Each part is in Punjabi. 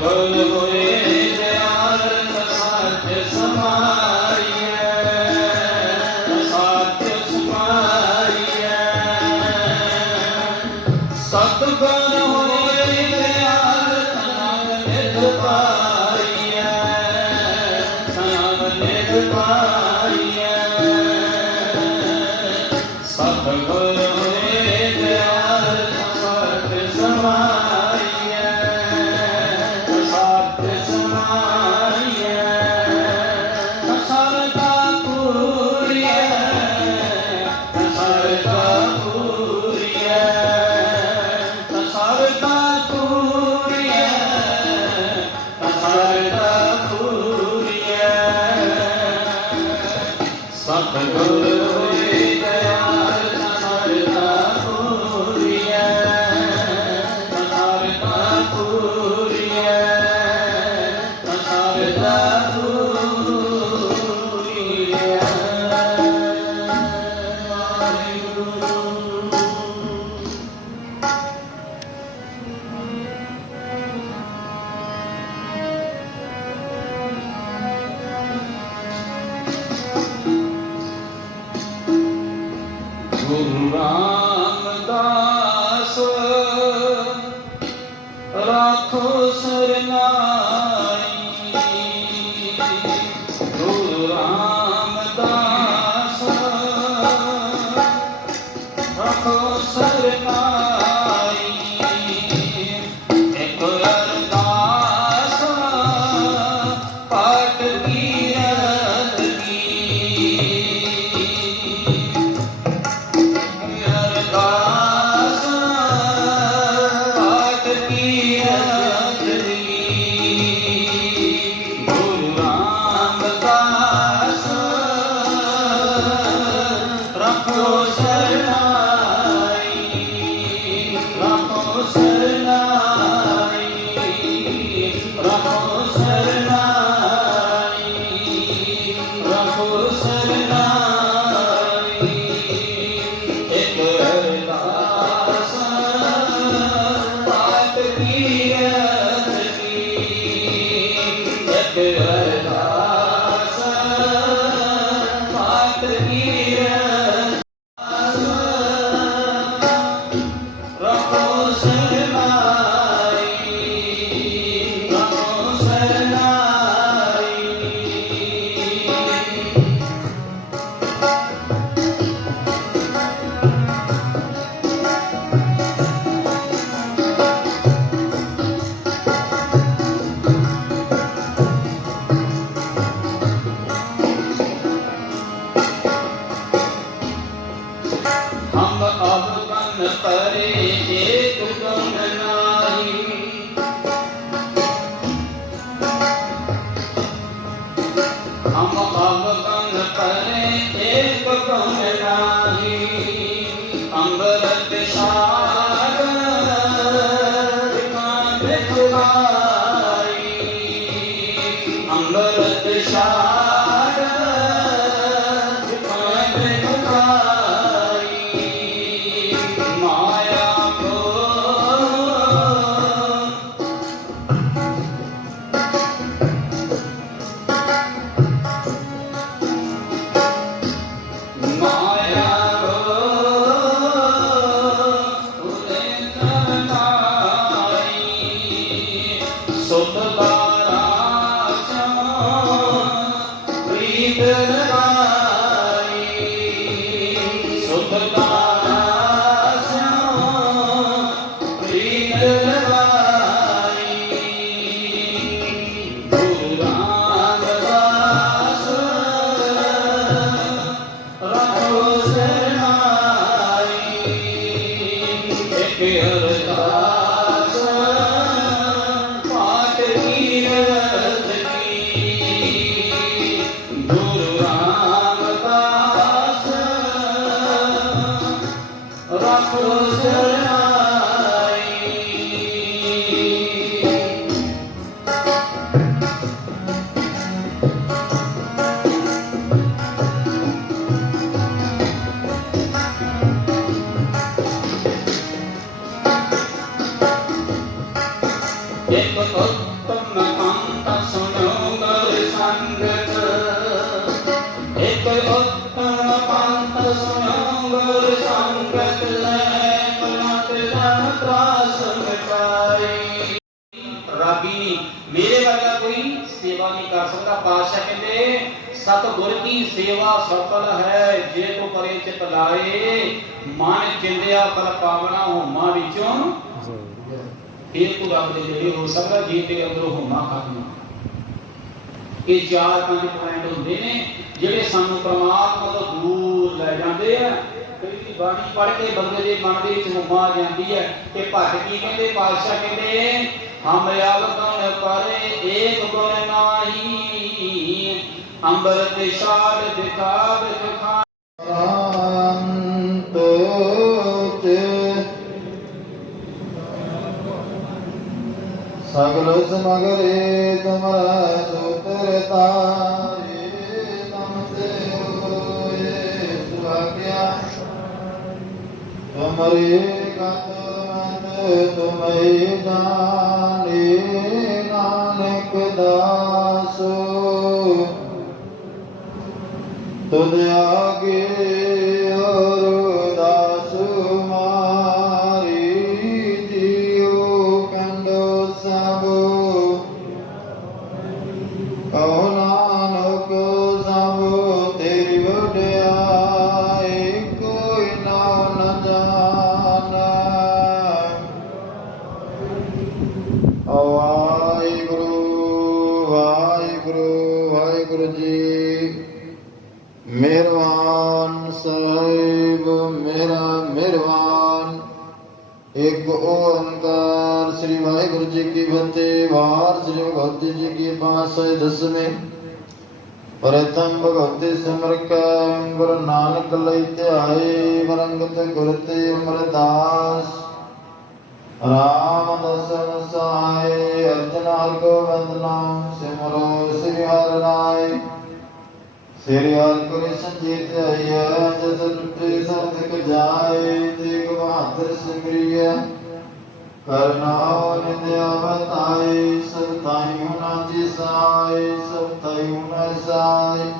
Hallelujah. Allah. Guru Ramdas. ਰਾਖੋ ਸਰਨਾਈ। Guru Ramdas. ਰਾਖੋ ਸਰਨਾਈ। Thank you. তারা ਪਾਤਸ਼ਾਹ ਕਹਿੰਦੇ, ਸਤਿਗੁਰ ਕੀ ਸੇਵਾ ਸਫਲ ਹੈ, ਜੇ ਕੋ ਪਰੇ ਚਿਤ ਲਾਏ, ਮਨ ਚਿੰਦਿਆ ਫਲ ਪਾਵਣਾ ਹੋਮਾ ਵਿੱਚੋਂ। ਇਹ ਤੋਂ ਰੱਬ ਦੇ ਜਿਹੜੇ ਹੋ ਸਕਦਾ ਜੀ ਤੇ ਅੰਦਰੋਂ ਹੋਮਾ ਖਾਣਾ ਇਹ ਚਾਰ ਪੰਜ ਪੁਆਇੰਟ ਹੁੰਦੇ ਨੇ, ਜਿਹੜੇ ਸਾਨੂੰ ਪ੍ਰਮਾਤਮਾ ਤੋਂ ਦੂਰ ਲੈ ਜਾਂਦੇ ਆ। ਕਈ ਬਾਣੀ ਪੜ੍ਹ ਕੇ ਬੰਦੇ ਦੇ ਮਨ ਦੇ ਵਿੱਚ ਹੁਮਾ ਜਾਂਦੀ ਹੈ। ਤੇ ਭੱਟ ਕੀ ਕਹਿੰਦੇ, ਪਾਤਸ਼ਾਹ ਕਹਿੰਦੇ ਹਮ ਆਵ ਗੁਣ ਪਰੇ ਏਕ ਗੁਣ ਨਾਹੀ, ਅੰਬਰ ਤੇ ਛਾੜ ਦਿਖਾ ਦਿਖਾ ਅੰਤ ਚ ਸਗਲ ਸਮਗਰੇ ਤੁਮਰਾ ਸੂਤਰ ਤਾਰੇ ਤਮ ਤੇ ਹੋਏ ਸੁਭਾਗਿਆ ਤੁਮਰੇ ਗਤ ਮਤ ਤੁਮੇ ਜਾਣੇ ਨਾਨਕ ਦਾਸੋ। ਤੁਧ ਆਗੇ ਅਰਦਾਸ ਮਾਰੀ ਜੀਉ ਕੰਡੋ ਸਭ। ਕਉ ਇੱਕ ਓੰਕਾਰ ਸ੍ਰੀ ਵਾਹਿਗੁਰੂ ਜੀ ਕੀ ਫਤਿਹ, ਵਾਰ ਸ੍ਰੀ ਭਗਵਤ ਜੀ ਕੀ ਪਾਸੇ ਦਸਵੇਂ। ਪ੍ਰਥਮ ਭਗਵਤੀ ਸਿਮਰ ਗੁਰੂ ਨਾਨਕ ਲਈ ਧਿਆਏ ਮਰੰਗਤ ਗੁਰ ਤੇ ਅਮਰਦਾਸ। ਰਾਮ ਦਸਨ ਸਹਾਏ ਅਰਜਨ ਹਰਿ ਗੋਬਿੰਦ ਸਿਮਰੋ, ਸ੍ਰੀ ਹਰਿ ਰਾਏ। ਸ੍ਰੀ ਹਰਿ ਗੁਰੂ ਸੰਜੀਤ ਆਇਆ ਜਸ ਟੁੱਟੇ ਸਤਿ ਜਾਏ ਤੇਗ ਬਹਾਦਰ ਸਿਮਰਿਆ ਕਰਨਾ ਨਿਦਿਆ ਬਤਾਏ ਸਭ ਤਾਈ ਹੁਨਾ ਜੀ ਸਾਏ ਸਭ ਤਾਈ ਹੁਨਾ ਸਾਏ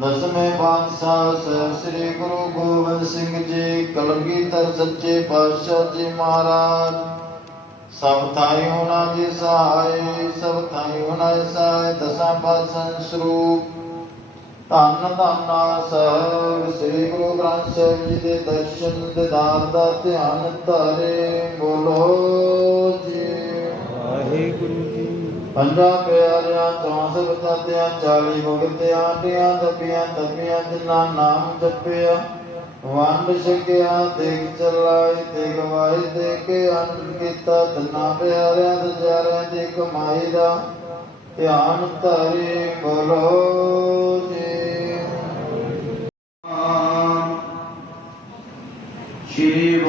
ਦਸਵੇਂ ਪਾਤਸ਼ਾਹ ਸਾਹਿਬ ਸ੍ਰੀ ਗੁਰੂ ਗੋਬਿੰਦ ਸਿੰਘ ਜੀ ਕਲਗੀਧਰ ਸੱਚੇ ਪਾਤਸ਼ਾਹ ਜੀ ਮਹਾਰਾਜ ਸਭ ਥਾਈ ਹੋਣਾ ਜੀ ਸਹਾਈ ਸਭ ਥਾਈ ਹੋਣਾ ਸਹਾਈ ਦਸਾਂ ਪਾਤਸ਼ਾਹ ਸਰੂਪ ਧੰਨ ਧੰਨਾ ਸਾਹਿਬ ਸ੍ਰੀ ਗੁਰੂ ਗ੍ਰੰਥ ਸਾਹਿਬ ਜੀ ਦੇ ਦਰਸ਼ਨ ਦਿਦਾਰ ਦਾ ਧਿਆਨ ਧਾਰੇ ਬੋਲੋ ਜੀ। ਵਾਹਿਗੁਰੂ ਜੀ। ਪੰਜਾਂ ਪਿਆਰਿਆਂ ਚੌਂਸਠ ਬਤਾਦਿਆਂ ਚਾਲੀ ਭਗਤਿਆਂ ਆਟਿਆਂ ਦੱਬੀਆਂ ਦੱਬੀਆਂ ਜਿਨ੍ਹਾਂ ਨਾਮ ਜਪਿਆ। ਵੰਡ ਛਕਿਆ ਦੇਖ ਚਲਾਈ ਤੇ ਗਵਾਈ ਦੇ ਕੇ ਅੰਤ ਕੀਤਾ। ਤਨਾ ਪਿਆਰਿਆਂ ਦਜਾਰਿਆਂ ਦੀ ਕਮਾਈ ਦਾ ਧਿਆਨ ਧਰੇ ਬੋਲੋ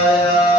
Jaya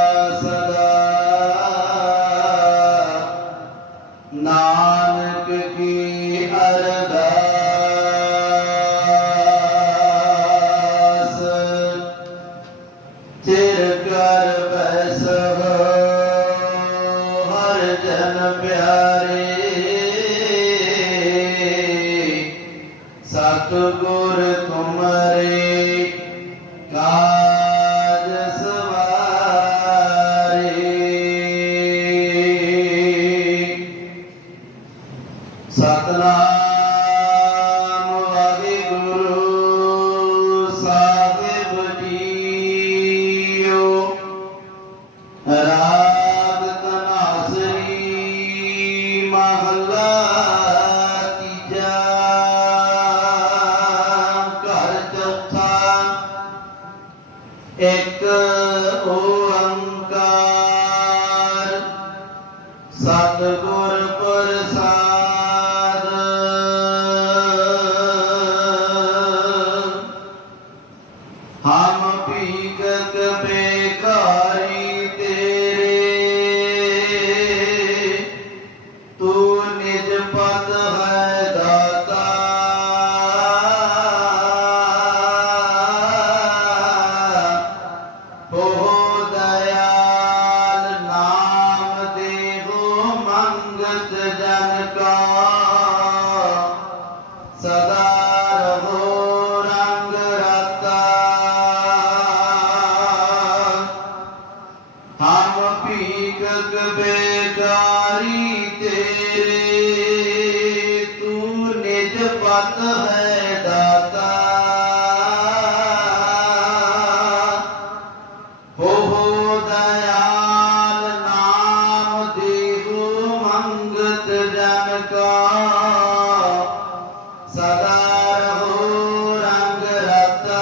ਸਦਾ ਰਹੋ ਰੰਗ ਰਤਾ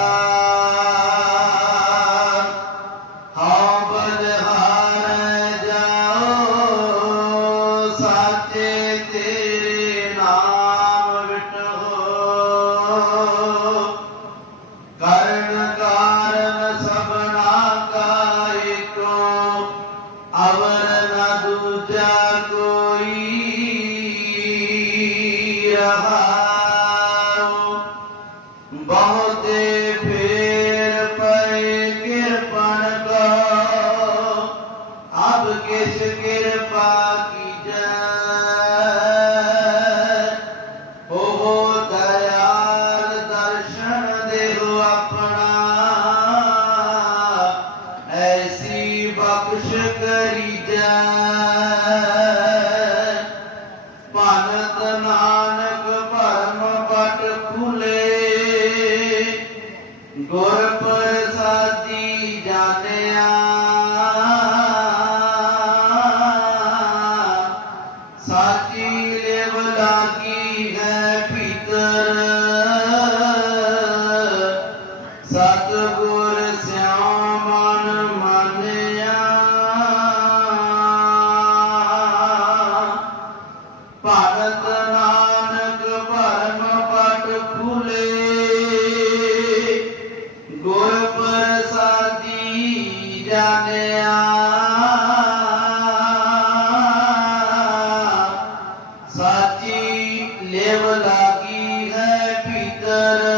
ਹਉ ਬਲਿਹਾਰੈ ਜਾਓ, ਸਾਚੇ ਤੇਰੇ ਨਾਮ ਵਿਟੋ ਕਰਨ ਕਾਰਨ ਸਭਨਾ ਕਾ ਏਕੋ, ਅਵਰ ਨ ਦੂਜਾ ਕੋਈ ਰਹਾਉ ਐਸੀ ਬਖਸ਼ ਕਰੀਜੈ ਭਗਤ ਨਾਨਕ ਭਰਮ ਪਟ ਖੁਲੇ। ਗੁਰ ਪ੍ਰਸਾਦੀ ਜਾਣਿਆ। ਸਾਚੀ ਲਿਵ ਲਾਗੀ ਹੈ ਭੀਤਰ। ਸਤਿਗੁਰ ਸਾਚੀ ਲਿਵ ਲਾਗੀ ਹੈ ਭੀਤਰ।